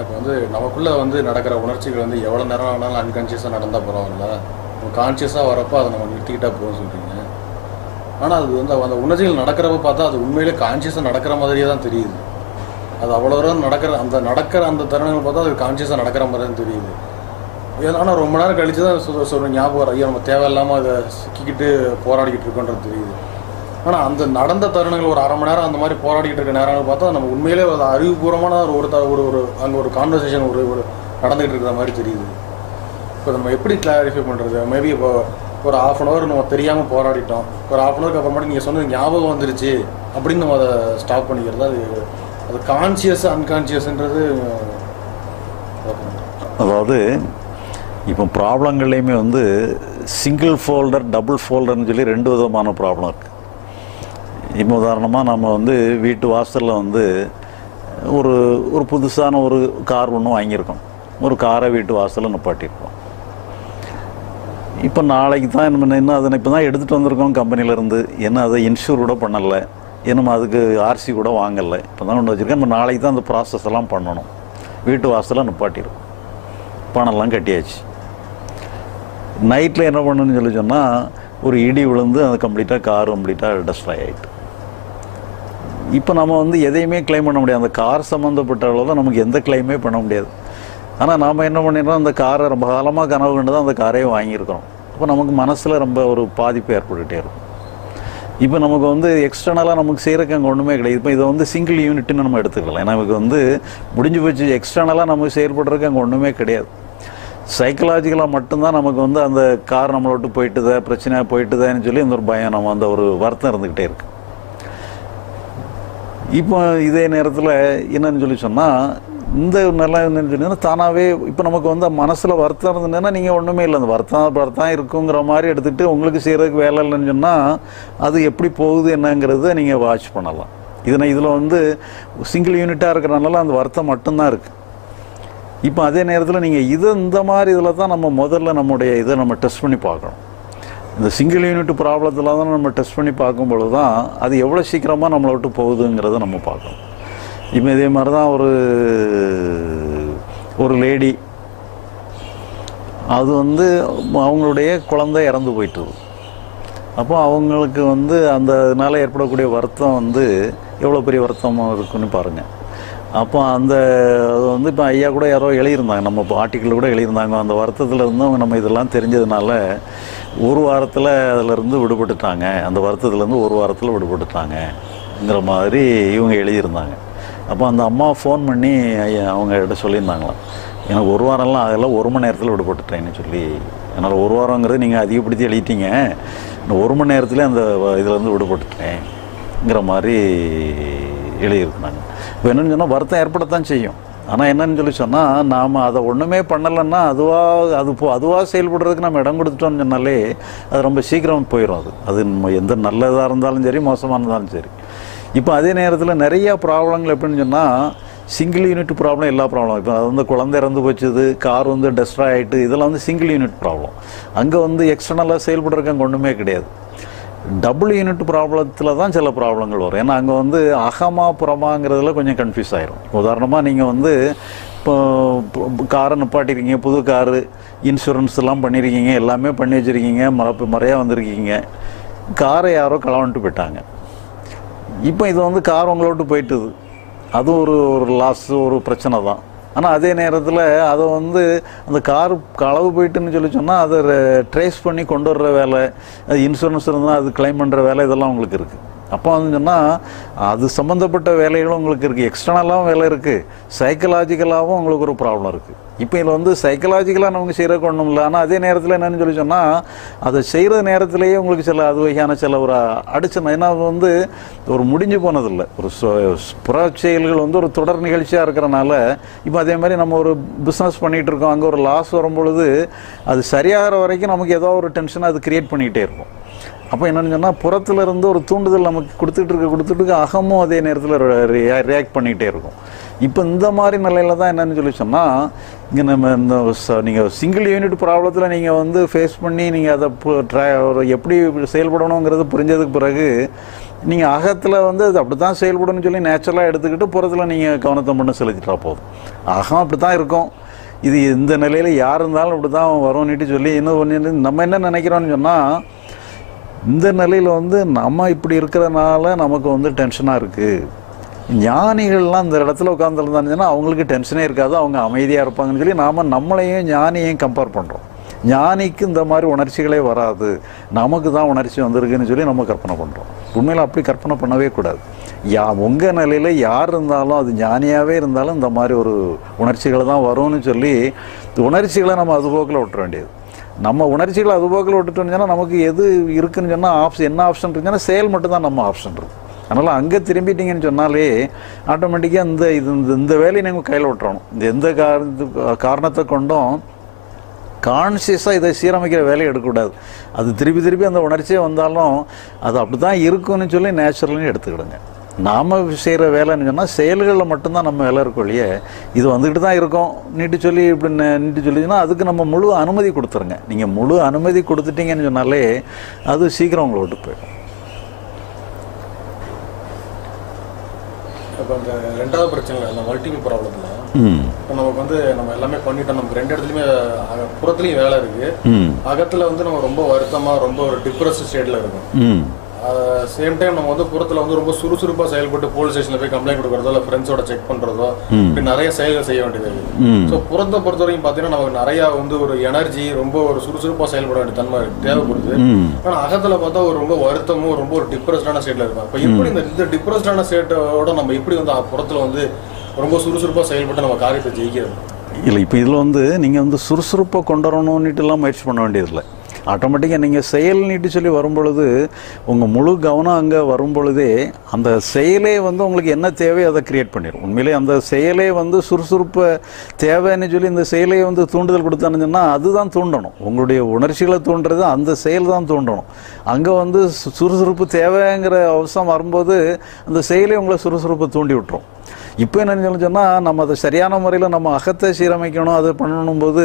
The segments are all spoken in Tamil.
இப்போ வந்து நமக்குள்ளே வந்து நடக்கிற உணர்ச்சிகள் வந்து எவ்வளோ நேரம் ஆனாலும் அன்கான்ஷியஸாக நடந்தால் பரவாயில்ல, கான்ஷியஸாக வரப்போ அதை நம்ம நிறுத்திக்கிட்டா போகும் சொல்கிறீங்க. ஆனால் அது வந்து அந்த உணர்ச்சிகள் நடக்கிறப்ப பார்த்தா அது உண்மையிலே கான்ஷியஸாக நடக்கிற மாதிரியே தான் தெரியுது. அது அவ்வளோ தூரம் நடக்கிற அந்த தருணங்கள் பார்த்தா அது கான்ஷியஸாக நடக்கிற மாதிரி தான் தெரியுது. ஆனால் ரொம்ப நேரம் கழித்து தான் சொல்கிற ஞாபகம் வர, ஐயோ நம்ம தேவையில்லாமல் அதை சிக்கிக்கிட்டு போராடிக்கிட்டு இருக்கோன்றது தெரியுது. ஆனால் அந்த நடந்த தருணங்கள் ஒரு அரை மணி நேரம் அந்த மாதிரி போராடிக்கிட்டு இருக்க நேரங்கள் பார்த்தா நம்ம உண்மையிலே அது அறிவுபூர்வமான ஒரு அங்கே ஒரு கான்வர்சேஷன் ஒரு நடந்துகிட்டு இருக்கிற மாதிரி தெரியுது. இப்போ நம்ம எப்படி கிளாரிஃபை பண்ணுறது? மேபி இப்போ ஒரு ½ அன் ஹவர் நம்ம தெரியாமல் போராடிட்டோம், ஒரு ½ அன் ஹவருக்கு அப்புறமாட்டி நீங்கள் சொன்னது ஞாபகம் வந்துருச்சு அப்படின்னு நம்ம அதை ஸ்டாப் பண்ணிக்கிறது. அது கான்ஷியஸ் அன்கான்ஷியஸ்ன்றது. அதாவது இப்போ ப்ராப்ளங்கள்லேயுமே வந்து சிங்கிள் ஃபோல்டர் டபுள் ஃபோல்டர்னு சொல்லி 2 விதமான ப்ராப்ளம் இருக்குது. இப்போ உதாரணமாக நம்ம வந்து வீட்டு வாசலில் வந்து ஒரு புதுசான ஒரு கார் ஒன்று வாங்கியிருக்கோம். ஒரு காரை வீட்டு வாசலில் நிப்பாட்டியிருக்கோம். இப்போ நாளைக்கு தான் இன்னும் அதை இப்போ தான் எடுத்துகிட்டு வந்திருக்கோம் கம்பெனிலேருந்து. என்ன அதை இன்சூர் கூட பண்ணலை, இன்னும் அதுக்கு ஆர்சி கூட வாங்கலை, இப்போ தான் கொண்டு வச்சுருக்கேன். நம்ம நாளைக்கு தான் அந்த ப்ராசஸ் எல்லாம் பண்ணணும். வீட்டு வாசலில் நிப்பாட்டியிருக்கோம், பணம்லாம் கட்டியாச்சு. நைட்டில் என்ன பண்ணணும்னு சொல்லி சொன்னால் ஒரு இடி விழுந்து அது கார் கம்ப்ளீட்டாக டெஸ்ட்ராய் ஆகிட்டு. இப்போ நம்ம வந்து எதையுமே கிளைம் பண்ண முடியாது. அந்த கார் சம்மந்தப்பட்ட அளவு தான் நமக்கு எந்த கிளைமே பண்ண முடியாது. ஆனால் நாம் என்ன பண்ணிடுறோம், அந்த காரை ரொம்ப காலமாக கனவு கண்டு தான் அந்த காரையே வாங்கியிருக்கிறோம். அப்போ நமக்கு மனசில் ரொம்ப ஒரு பாதிப்பு ஏற்பட்டுகிட்டே இருக்கும். இப்போ நமக்கு வந்து எக்ஸ்டர்னலாக நமக்கு செய்கிறக்கு அங்கே ஒன்றுமே கிடையாது. இப்போ இதை வந்து சிங்கிள் யூனிட்னு நம்ம எடுத்துக்கலாம். ஏன்னா நமக்கு வந்து முடிஞ்சு போச்சு, எக்ஸ்டர்னலாக நமக்கு செயல்படுறதுக்கு அங்கே ஒன்றுமே கிடையாது. சைக்கலாஜிக்கலாக மட்டும்தான் நமக்கு வந்து அந்த கார் நம்மளை விட்டு போயிட்டுதா, பிரச்சனையாக போயிட்டுதான்னு சொல்லி அந்த ஒரு பயம், நம்ம அந்த ஒரு வருத்தம் இருந்துக்கிட்டே இருக்கு. இப்போ இதே நேரத்தில் என்னன்னு சொல்லி சொன்னால் இந்த நல்லா என்னன்னு சொன்னீங்கன்னா தானாகவே இப்போ நமக்கு வந்து மனசில் வருத்தம் இருந்ததுன்னா நீங்கள் ஒன்றுமே இல்லை, அந்த வருத்தம் இருக்குங்கிற மாதிரி எடுத்துகிட்டு உங்களுக்கு செய்கிறதுக்கு வேலை இல்லைன்னு சொன்னால் அது எப்படி போகுது என்னங்கிறத நீங்கள் வாட்ச் பண்ணலாம். இதில் வந்து சிங்கிள் யூனிட்டாக இருக்கிறனால அந்த வருத்தம் மட்டும்தான் இருக்குது. இப்போ அதே நேரத்தில் நீங்கள் இந்த மாதிரி இதில் தான் நம்ம முதல்ல நம்முடைய இதை நம்ம டெஸ்ட் பண்ணி பார்க்கணும். இந்த சிங்கிள் யூனிட் ப்ராப்ளத்தில் தான் நம்ம டெஸ்ட் பண்ணி பார்க்கும்பொழுது தான் அது எவ்வளோ சீக்கிரமாக நம்மளை விட்டு போகுதுங்கிறத நம்ம பார்க்கணும். இப்போ இதே மாதிரி தான் ஒரு லேடி, அது வந்து அவங்களுடைய குழந்தை இறந்து போயிட்டுது. அப்போ அவங்களுக்கு வந்து அதனால் ஏற்படக்கூடிய வருத்தம் வந்து எவ்வளோ பெரிய வருத்தமாக இருக்குன்னு பாருங்கள். அப்போ அது வந்து இப்போ ஐயா கூட யாரோ எழுதியிருந்தாங்க, நம்ம இப்போ ஆர்டிக்கிள் கூட எழுதியிருந்தாங்க. அந்த வருத்தத்தில் இருந்து அவங்க நம்ம இதெல்லாம் தெரிஞ்சதுனால ஒரு வாரத்தில் அதிலேருந்து விடுபட்டுட்டாங்க, அந்த வருத்தத்துலேருந்து ஒரு வாரத்தில் விடுபட்டுட்டாங்கங்கிற மாதிரி இவங்க எழுதியிருந்தாங்க. அப்போ அந்த அம்மா ஃபோன் பண்ணி ஐயா அவங்க கிட்ட சொல்லியிருந்தாங்களாம், எனக்கு ஒரு வாரம்லாம் அதெல்லாம் 1 மணி நேரத்தில் விடுபட்டுட்டேன்னு சொல்லி. அதனால் 1 வாரங்கிறது நீங்கள் அதிகப்படுத்தி எழுதிட்டீங்க, இந்த 1 மணி நேரத்தில் அந்த இதிலேருந்து விடுபட்டுட்டேங்கிற மாதிரி எழுதியிருந்தாங்க. இப்போ என்னென்னு சொன்னால் வருத்தம் ஏற்படத்தான் செய்யும். ஆனால் என்னன்னு சொல்லி சொன்னால் நாம் அதை ஒன்றுமே பண்ணலைன்னா அதுவாக செயல்படுறதுக்கு நம்ம இடம் கொடுத்துட்டோம்னு சொன்னாலே அது ரொம்ப சீக்கிரம் போயிடும். அது எந்த நல்லதாக இருந்தாலும் சரி, மோசமாக இருந்தாலும் சரி. இப்போ அதே நேரத்தில் நிறையா ப்ராப்ளங்கள் எப்படின்னு சொன்னால் சிங்கிள் யூனிட் ப்ராப்ளம், எல்லா ப்ராப்ளம். இப்போ அது வந்து குழந்தை இறந்து போச்சுது, கார் வந்து டெஸ்ட்ராய் ஆகிட்டு, இதெல்லாம் வந்து சிங்கிள் யூனிட் ப்ராப்ளம். அங்கே வந்து எக்ஸ்டர்னலாக செயல்படுறதுக்கு அங்கே ஒன்றுமே கிடையாது. டபுள் யூனிட் ப்ராப்ளத்தில் தான் சில ப்ராப்ளங்கள் வரும். ஏன்னா அங்கே வந்து அகமா புறமாங்கிறதுல கொஞ்சம் கன்ஃபியூஸ் ஆயிரும். உதாரணமாக நீங்கள் வந்து இப்போ காரை நிப்பாட்டிருக்கீங்க, புது காரு, இன்சூரன்ஸ் எல்லாம் பண்ணியிருக்கீங்க, எல்லாமே பண்ணி வச்சுருக்கீங்க, முறையாக வந்திருக்கீங்க, காரை யாரோ களவாண்டுட்டு போயிட்டாங்க. இப்போ இது வந்து கார் உங்களை விட்டு போயிட்டுது, அது ஒரு லாஸ், ஒரு பிரச்சனை தான். ஆனால் அதே நேரத்தில் அதை வந்து அந்த கார் களவு போயிட்டுன்னு சொல்லி சொன்னால் அதை ட்ரேஸ் பண்ணி கொண்டு வர்ற வேலை, அது இன்சூரன்ஸ் இருந்தால் அது கிளைம் பண்ணுற வேலை, இதெல்லாம் உங்களுக்கு இருக்குது. அப்போ வந்து சொன்னால் அது சம்மந்தப்பட்ட வேலைகளும் உங்களுக்கு இருக்குது, எக்ஸ்டர்னலாகவும் வேலை இருக்குது, சைக்கலாஜிக்கலாகவும் உங்களுக்கு ஒரு ப்ராப்ளம் இருக்குது. இப்போ இதில் வந்து சைக்கலாஜிக்கலாக நமக்கு செய்கிறக்கு ஒன்றும் இல்லை. ஆனால் அதே நேரத்தில் என்னென்னு சொல்லி சொன்னால் அதை செய்கிற நேரத்திலேயே உங்களுக்கு சில அது வகையான சில ஒரு அடிச்சனை, ஏன்னா அது வந்து ஒரு முடிஞ்சு போனதில்லை, ஒரு புற செயல்கள் வந்து ஒரு தொடர் நிகழ்ச்சியாக இருக்கிறனால. இப்போ அதே மாதிரி நம்ம ஒரு பிஸ்னஸ் பண்ணிகிட்டு இருக்கோம், அங்கே ஒரு லாஸ் வரும்பொழுது அது சரியாகிற வரைக்கும் நமக்கு ஏதோ ஒரு டென்ஷனை அது க்ரியேட் பண்ணிக்கிட்டே இருக்கும். அப்போ என்னென்னு சொன்னால் புறத்தில் இருந்து ஒரு தூண்டுதல் நமக்கு கொடுத்துட்டு அகமும் அதே நேரத்தில் ரியாக்ட் பண்ணிக்கிட்டே இருக்கும். இப்போ இந்த மாதிரி நிலையில் தான் என்னென்னு சொல்லி சொன்னால், இங்கே நம்ம இந்த நீங்கள் சிங்கிள் யூனிட் ப்ராப்ளத்தில் நீங்கள் வந்து ஃபேஸ் பண்ணி நீங்கள் அதை எப்படி செயல்படணுங்கிறது புரிஞ்சதுக்கு பிறகு நீங்கள் அகத்தில் வந்து அது அப்படி தான் செயல்படணும்னு சொல்லி நேச்சுரலாக எடுத்துக்கிட்டு புறத்தில் நீங்கள் கவனத்தை மட்டும் செலுத்திட்டா போதும். அகம் அப்படி தான் இருக்கும். இது இந்த நிலையில் யார் இருந்தாலும் அப்படி தான் வரும்னுட்டு சொல்லி இன்னும் ஒன்று நம்ம என்ன நினைக்கிறோன்னு சொன்னால், இந்த நிலையில் வந்து நம்ம இப்படி இருக்கிறதுனால நமக்கு வந்து டென்ஷனாக இருக்குது. ஞானிகள்லாம் இந்த இடத்துல உட்காந்துருந்தாங்கன்னா அவங்களுக்கு டென்ஷனே இருக்காது, அவங்க அமைதியாக இருப்பாங்கன்னு சொல்லி நாம் நம்மளையும் ஞானியையும் கம்பேர் பண்ணுறோம். ஞானிக்கு இந்த மாதிரி உணர்ச்சிகளே வராது, நமக்கு தான் உணர்ச்சி வந்திருக்குன்னு சொல்லி நம்ம கற்பனை பண்ணுறோம். உண்மையில் அப்படி கற்பனை பண்ணவே கூடாது. உங்கள் நிலையில் யார் இருந்தாலும், அது ஞானியாகவே இருந்தாலும் இந்த மாதிரி ஒரு உணர்ச்சிகளை தான் வரும்னு சொல்லி உணர்ச்சிகளை நம்ம அதுபோக்கில் விட்டுற வேண்டியது. நம்ம உணர்ச்சிகளை அதுபோக்கில் விட்டுட்டோம்னு சொன்னால் நமக்கு எது இருக்குன்னு சொன்னால் என்ன ஆப்ஷன் இருக்குன்னா செயல் மட்டும்தான் நம்ம ஆப்ஷன் இருக்கும். அதனால் அங்கே திரும்பிட்டீங்கன்னு சொன்னாலே ஆட்டோமேட்டிக்காக இந்த வேலையை நீங்கள் கையில் விட்டுறணும். இந்த எந்த காரணத்தை கொண்டும் கான்சியஸாக இதை சீரமைக்கிற வேலையை எடுக்கக்கூடாது. அது திருப்பி அந்த உணர்ச்சியே வந்தாலும் அது அப்படி தான் இருக்குன்னு சொல்லி நேச்சுரல்னு எடுத்துக்கிடுங்க. நாம் செய்கிற வேலைன்னு சொன்னால் செயல்களில் மட்டும்தான் நம்ம வேலை இருக்கும் இல்லையே, இது வந்துக்கிட்டு தான் இருக்கும் நீட்டு சொல்லி இப்படி நீட்டு சொல்லிச்சுன்னா அதுக்கு நம்ம முழு அனுமதி கொடுத்துருங்க. நீங்கள் முழு அனுமதி கொடுத்துட்டீங்கன்னு சொன்னாலே அது சீக்கிரம் உங்களை விட்டு போயிடும். இப்போ இந்த ரெண்டாவது பிரச்சனை இந்த மல்டிபிள் ப்ராப்ளத்தில் நமக்கு வந்து நம்ம எல்லாமே பண்ணிட்டோம், நமக்கு ரெண்டு இடத்துலையுமே புறத்துலையும் வேலை இருக்குது, அகத்தில் வந்து நம்ம ரொம்ப வருத்தமாக ரொம்ப ஒரு டிப்ரெஸ்ட் ஸ்டேட்டில் இருக்கும். சேம் டைம் நம்ம வந்து புறத்தில் வந்து ரொம்ப சுறுசுறுப்பாக செயல்பட்டு போலீஸ் ஸ்டேஷனில் போய் கம்ப்ளைண்ட் கொடுக்குறதோ இல்லை ஃப்ரெண்ட்ஸோட செக் பண்ணுறதோ இப்படி நிறைய செயல்கள் செய்ய வேண்டியது இருக்குது. ஸோ புறத்தை பொறுத்த வரைக்கும் பார்த்தீங்கன்னா நமக்கு நிறையா வந்து ஒரு எனர்ஜி ரொம்ப ஒரு சுறுசுறுப்பாக செயல்பட வேண்டிய தன்மை தேவைப்படுது. ஆனால் அகத்தில் பார்த்தா ஒரு ரொம்ப வருத்தமும் ரொம்ப ஒரு டிப்ரெஸ்டான ஸ்டேட்டில் இருக்கும். இப்போ எப்படி இந்த டிப்ரெஸ்டான ஸ்டேட்டோட நம்ம எப்படி வந்து புறத்தில் வந்து ரொம்ப சுறுசுறுப்பாக செயல்பட்டு நம்ம காரியத்தை ஜெயிக்கிறது இல்லை? இப்போ இதில் வந்து நீங்கள் வந்து சுறுசுறுப்பாக கொண்டு வரணும்னுட்டுலாம் முயற்சி பண்ண வேண்டியதில்லை. ஆட்டோமேட்டிக்காக நீங்கள் செயல் நீட்டு சொல்லி வரும்பொழுது உங்கள் முழு கவனம் அங்கே வரும்பொழுதே அந்த செயலே வந்து உங்களுக்கு என்ன தேவையோ அதை க்ரியேட் பண்ணிடும். உண்மையிலே அந்த செயலே வந்து சுறுசுறுப்பை தேவைன்னு சொல்லி இந்த செயலை வந்து தூண்டுதல் கொடுத்தானுங்கன்னா அதுதான் தூண்டணும். உங்களுடைய உணர்ச்சிகளை தூண்டுறது அந்த செயல் தான் தூண்டணும். அங்கே வந்து சுறுசுறுப்பு தேவைங்கிற அவசியம் வரும்போது அந்த செயலே உங்களை சுறுசுறுப்பை தூண்டி விட்டுரும். இப்போ என்னன்னு சொன்னால் நம்ம அதை சரியான முறையில் நம்ம அகத்தை சீரமைக்கணும், அதை பண்ணணும் போது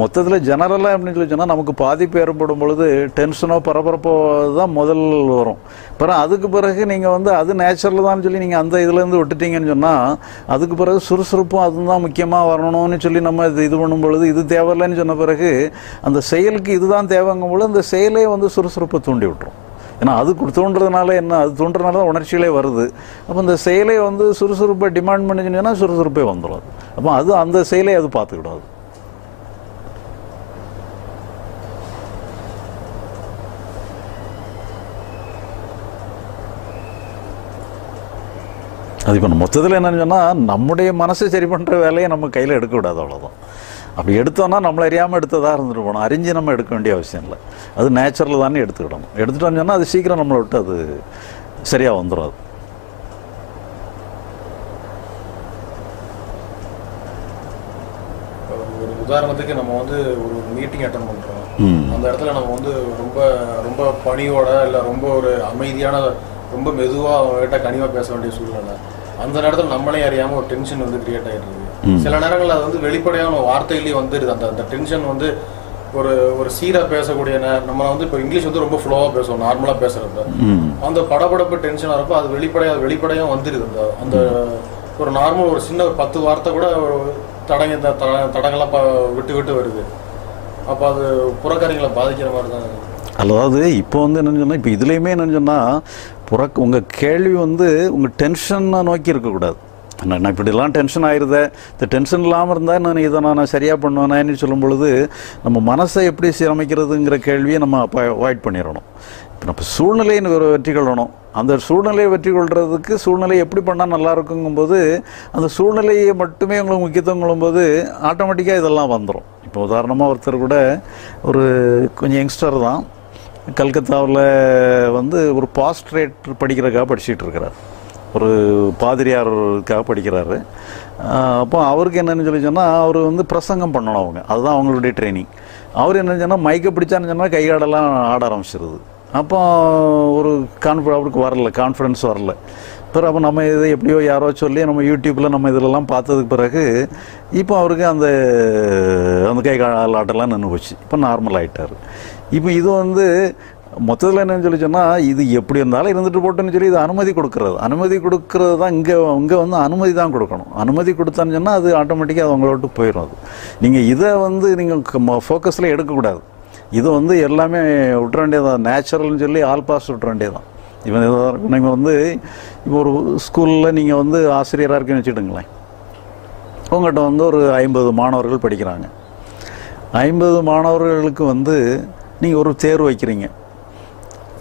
மொத்தத்தில் ஜெனரலாக எப்படின்னு சொல்லி சொன்னால் நமக்கு பாதிப்பு ஏற்படும் பொழுது டென்ஷனோ பரபரப்போ தான் முதல் வரும். அப்புறம் அதுக்கு பிறகு நீங்கள் வந்து அது நேச்சுரல் தான் சொல்லி நீங்கள் அந்த இதுலேருந்து விட்டுட்டீங்கன்னு சொன்னால் அதுக்கு பிறகு சுறுசுறுப்பும் அதுதான் முக்கியமாக வரணும்னு சொல்லி நம்ம இது பண்ணும் பொழுது இது தேவையில்லைன்னு சொன்ன பிறகு அந்த செயலுக்கு இதுதான் தேவைங்கும் பொழுது அந்த செயலே வந்து சுறுசுறுப்பை தூண்டி விட்டுரும். ஏன்னா அது தூண்டுறதுனால என்ன, அது தூண்டுறதுனால தான் உணர்ச்சிகளே வருது. அப்போ இந்த செயலை வந்து சுறுசுறுப்பை டிமாண்ட் பண்ணிச்சுன்னா சுறுசுறுப்பே வந்துடும். அப்போ அது அந்த செயலை அது பார்த்துக்கிடும். அது இப்போ மொத்தத்தில் என்னன்னு சொன்னால் நம்முடைய மனசை சரி பண்ணுற வேலையை நம்ம கையில் எடுக்கக்கூடாது, அவ்வளோதான். அப்படி எடுத்தோன்னா நம்மளை அறியாமல் எடுத்ததாக இருந்துட்டு போகணும். அறிஞ்சு நம்ம எடுக்க வேண்டிய அவசியம் இல்லை. அது நேச்சுரல் தானே எடுத்துக்கிடணும். எடுத்துட்டோம்னு சொன்னால் அது சீக்கிரம் நம்மளை விட்டு அது சரியாக வந்துடும். அது ஒரு உதாரணத்துக்கு நம்ம வந்து ஒரு மீட்டிங் அட்டன் பண்ணுறோம், அந்த இடத்துல நம்ம வந்து ரொம்ப ரொம்ப பணியோட இல்லை ரொம்ப ஒரு அமைதியான ரொம்ப மெதுவாக அவங்ககிட்ட கனிவாக பேச வேண்டிய சூழ்நிலை. அந்த நேரத்தில் நம்மளே அறியாமல் ஒரு டென்ஷன் வந்து கிரியேட் ஆகிட்டு இருக்கு. சில நேரங்களில் அது வந்து வெளிப்படையான வார்த்தையிலேயே வந்துடுது. அந்த டென்ஷன் வந்து ஒரு ஒரு சீராக பேசக்கூடிய நம்ம வந்து இப்போ இங்கிலீஷ் வந்து ரொம்ப ஃப்ளோவாக பேசுவோம் நார்மலாக பேசுகிறப்ப, அந்த படபடப்பு டென்ஷன் ஆகிறப்ப அது வெளிப்படையாக வந்துடுது. அந்த ஒரு நார்மல் ஒரு சின்ன 10 வார்த்தை கூட தடங்கெல்லாம் விட்டு வருது. அப்போ அது புறக்காரியங்களை பாதிக்கிற மாதிரி தான். அதாவது இப்போ வந்து என்னென்னு சொன்னால் இப்போ இதுலேயுமே என்னென்னு சொன்னால் உங்கள் கேள்வி வந்து உங்கள் டென்ஷனை நோக்கி இருக்கக்கூடாது. நான் இப்படிலாம் டென்ஷன் ஆயிடுதே, இந்த டென்ஷன் இல்லாமல் இருந்தால் இதை நான் சரியாக பண்ணுவேனேன்னு சொல்லும் பொழுது நம்ம மனசை எப்படி சீரமைக்கிறதுங்கிற கேள்வியை நம்ம அப்போ அவாய்ட் பண்ணிடணும். இப்போ நம்ம சூழ்நிலையை வெற்றி கொள்ளணும். அந்த சூழ்நிலையை வெற்றி கொள்றதுக்கு சூழ்நிலையை எப்படி பண்ணால் நல்லா இருக்குங்கும்போது அந்த சூழ்நிலையை மட்டுமே உங்களுக்கு முக்கியத்துவம் கொள்ளும்போது ஆட்டோமேட்டிக்காக இதெல்லாம் வந்துடும். இப்போ உதாரணமாக ஒருத்தர் கூட ஒரு கொஞ்சம் யங்ஸ்டர் தான், கல்கத்தாவில் வந்து ஒரு பாஸ்ட்ரேட் படிக்கிறதுக்காக படிச்சுட்டு இருக்கிறார். ஒரு பாதிரியாருக்காக படிக்கிறாரு. அப்போ அவருக்கு என்னென்னு சொல்லி சொன்னால் அவர் வந்து பிரசங்கம் பண்ணணும், அதுதான் அவங்களுடைய ட்ரைனிங். அவர் என்னென்னு சொன்னால் மைக்கை பிடிச்சான்னு சொன்னால் கைகாடெல்லாம் ஆட ஆரம்பிச்சிருது. அப்போ ஒரு அவருக்கு வரல, கான்ஃபிடன்ஸ் வரல. பிறகு அப்போ நம்ம இதை எப்படியோ யாரோ சொல்லி நம்ம யூடியூப்பில் நம்ம இதிலெல்லாம் பார்த்ததுக்கு பிறகு இப்போ அவருக்கு அந்த அந்த கை கால் ஆட்டெல்லாம் நின்று போச்சு, இப்போ நார்மல் ஆகிட்டார். இப்போ இது வந்து மொத்தத்தில் என்னன்னு சொல்லி சொன்னால், இது எப்படி இருந்தாலும் இருந்துட்டு போட்டுன்னு சொல்லி இது அனுமதி கொடுக்கறது தான். இங்கே வந்து அனுமதி தான் கொடுக்கணும். அனுமதி கொடுத்தான்னு சொன்னால் அது ஆட்டோமேட்டிக்காக அது உங்களை விட்டு போயிடும். அது நீங்கள் இதை வந்து நீங்கள் ஃபோக்கஸில் எடுக்கக்கூடாது. இது வந்து எல்லாமே விட்டுற வேண்டியதான், நேச்சுரல்னு சொல்லி ஆல் பாஸ் விட்டுற வேண்டியதான். இப்போ நீங்கள் வந்து இப்போ ஒரு ஸ்கூலில் நீங்கள் வந்து ஆசிரியராக இருக்குன்னு வச்சுக்கிட்டுங்களேன், உங்கள்கிட்ட வந்து ஒரு 50 மாணவர்கள் படிக்கிறாங்க. 50 மாணவர்களுக்கு வந்து நீங்கள் ஒரு தேர்வு வைக்கிறீங்க.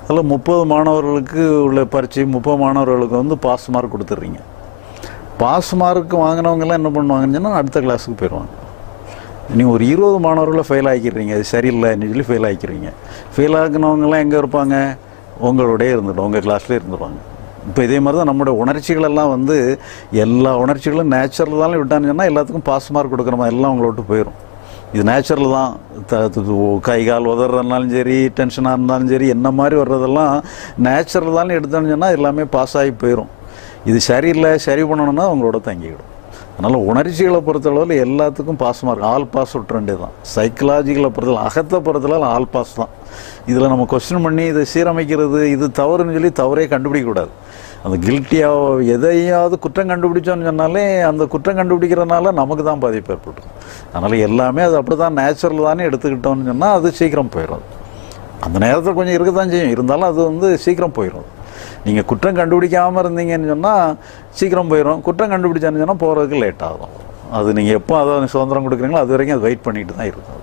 அதில் 30 மாணவர்களுக்கு உள்ள பரீட்சை, 30 மாணவர்களுக்கு வந்து பாஸ் மார்க் கொடுத்துட்றீங்க. பாஸ் மார்க் வாங்கினவங்கெல்லாம் என்ன பண்ணுவாங்கன்னு சொன்னால் அடுத்த கிளாஸுக்கு போயிடுவாங்க. நீங்கள் ஒரு 20 மாணவர்களை ஃபெயில் ஆக்கிடுறீங்க, அது சரியில்லைன்னு சொல்லி ஃபெயில் ஆக்கிடுறீங்க. ஃபெயில் ஆக்கினவங்கெல்லாம் எங்கே இருப்பாங்க? உங்களோடய இருந்துடும், உங்கள் கிளாஸ்லேயே இருந்துடுவாங்க. இப்போ இதே மாதிரி தான் நம்மளோட உணர்ச்சிகளெல்லாம் வந்து எல்லா உணர்ச்சிகளும் நேச்சுரல் தான் விட்டான்னு சொன்னால் எல்லாத்துக்கும் பாஸ் மார்க் கொடுக்குற மாதிரி எல்லாம் உங்களை விட்டு போயிடும். இது நேச்சுரல் தான். கை கால் உதறதுனாலும் சரி, டென்ஷனாக இருந்தாலும் சரி, என்ன மாதிரி வர்றதெல்லாம் நேச்சுரல் தான் எடுத்தோன்னு சொன்னால் எல்லாமே பாஸ் ஆகி போயிடும். இது சரியில்லை, சரி பண்ணணும்னா அவங்களோட தங்கிக்கிடும். அதனால் உணர்ச்சிகளை பொறுத்தளவில் எல்லாத்துக்கும் பாஸ் மார்க், ஆல் பாஸ் விட்டுற வேண்டியது தான். சைக்கலாஜிக்கலை பொறுத்தளவு, அகத்தை பொறுத்தளவு ஆல் பாஸ் தான். இதில் நம்ம கொஸ்டின் பண்ணி இதை சீரமைக்கிறது இது தவறுன்னு சொல்லி தவறே கண்டுபிடிக்கக்கூடாது. அந்த கில்ட்டியாக எதையாவது குற்றம் கண்டுபிடிச்சோன்னு சொன்னாலே அந்த குற்றம் கண்டுபிடிக்கிறதுனால நமக்கு தான் பாதிப்பு ஏற்பட்டுரும். அதனால் எல்லாமே அது அப்படி தான் நேச்சுரல் தானே எடுத்துக்கிட்டோம்னு சொன்னால் அது சீக்கிரம் போயிடும். அந்த நேரத்தில் கொஞ்சம் இருக்க தான் செய்யும், இருந்தாலும் அது வந்து சீக்கிரம் போயிடும். நீங்கள் குற்றம் கண்டுபிடிக்காமல் இருந்தீங்கன்னு சொன்னால் சீக்கிரம் போயிடும். குற்றம் கண்டுபிடிச்சான்னு சொன்னால் போகிறதுக்கு லேட் ஆகும். அது நீங்கள் எப்போ அதை சுதந்திரம் கொடுக்குறீங்களோ அது வரைக்கும் அது வெயிட் பண்ணிட்டு தான் இருக்கும்.